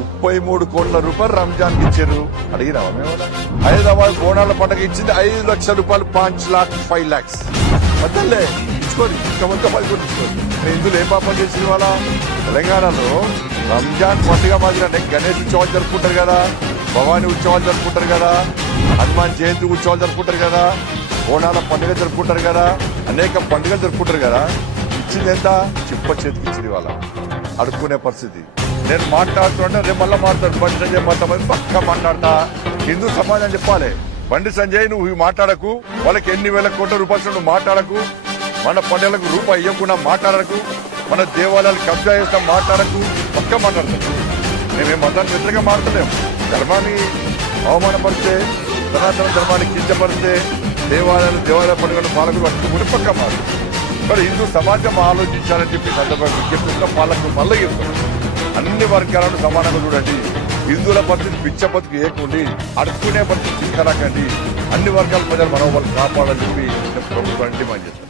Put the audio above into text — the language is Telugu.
ముప్పై మూడు కోట్ల రూపాయలు రంజాన్ ఇచ్చారు. అడిగినావా మేము? హైదరాబాద్ బోనాల పండుగ ఇచ్చింది ఐదు లక్షల రూపాయలు పాంచ్ లాక్ ఫైవ్ లాక్స్. వద్దలే ఇచ్చుకోండి ఇంకా పది కూడా ఇచ్చుకోండి నేను ఇందులో ఏం పాపం చేసింది వాళ్ళ తెలంగాణలో రంజాన్ పండుగ మాదిరి గణేష్ ఉత్సవాలు జరుపుకుంటారు కదా భవానీ ఉత్సవాలు జరుపుకుంటారు కదా హనుమాన్ జయంతి ఉత్సవాలు జరుపుకుంటారు కదా బోనాల పండుగ జరుపుకుంటారు కదా అనేక పండుగలు జరుపుకుంటారు కదా. ఇచ్చింది ఎంత? చిప్ప చేతికి ఇచ్చింది వాళ్ళ అడుక్కునే పరిస్థితి. నేను మాట్లాడుతుంటే రేపు మళ్ళీ మాట్లాడు. బండి సంజయ్ మాట్లాడమని పక్క మాట్లాడతా. హిందూ సమాజం చెప్పాలి. బండి సంజయ్ నువ్వు మాట్లాడకు. వాళ్ళకి ఎన్ని వేల కోట్ల రూపాయలు నువ్వు మాట్లాడకు. మన పండుగలకు రూపాయి ఇవ్వకుండా మాట్లాడకు. మన దేవాలయాలు కబ్జా చేస్తాం మాట్లాడకు. పక్క మాట్లాడతాం. మేమేం మతాన్ని వ్యతిరేకంగా మాట్లాడలేము ధర్మాన్ని అవమానపరిస్తే సనాతన ధర్మాన్ని కించపరిస్తే దేవాలయాలు దేవాలయ పండుగను పాలకులు పట్టుకుని పక్క మారు మరి హిందూ సమాజం ఆలోచించాలని చెప్పి సందర్భంగా విజ్ఞప్తిగా పాలకులు మళ్ళీ చెప్తున్నారు. అన్ని వర్గాలను సమానంగా చూడండి. హిందువుల పరిస్థితి పిచ్చ బతుకు ఏకుండి అడుక్కునే పరిస్థితి తీసుకురాకండి అన్ని వర్గాల ప్రజలు మనోబలం కాపాడాలని చెప్పి నేను ప్రభుత్వాన్ని డిమాండ్ చేస్తారు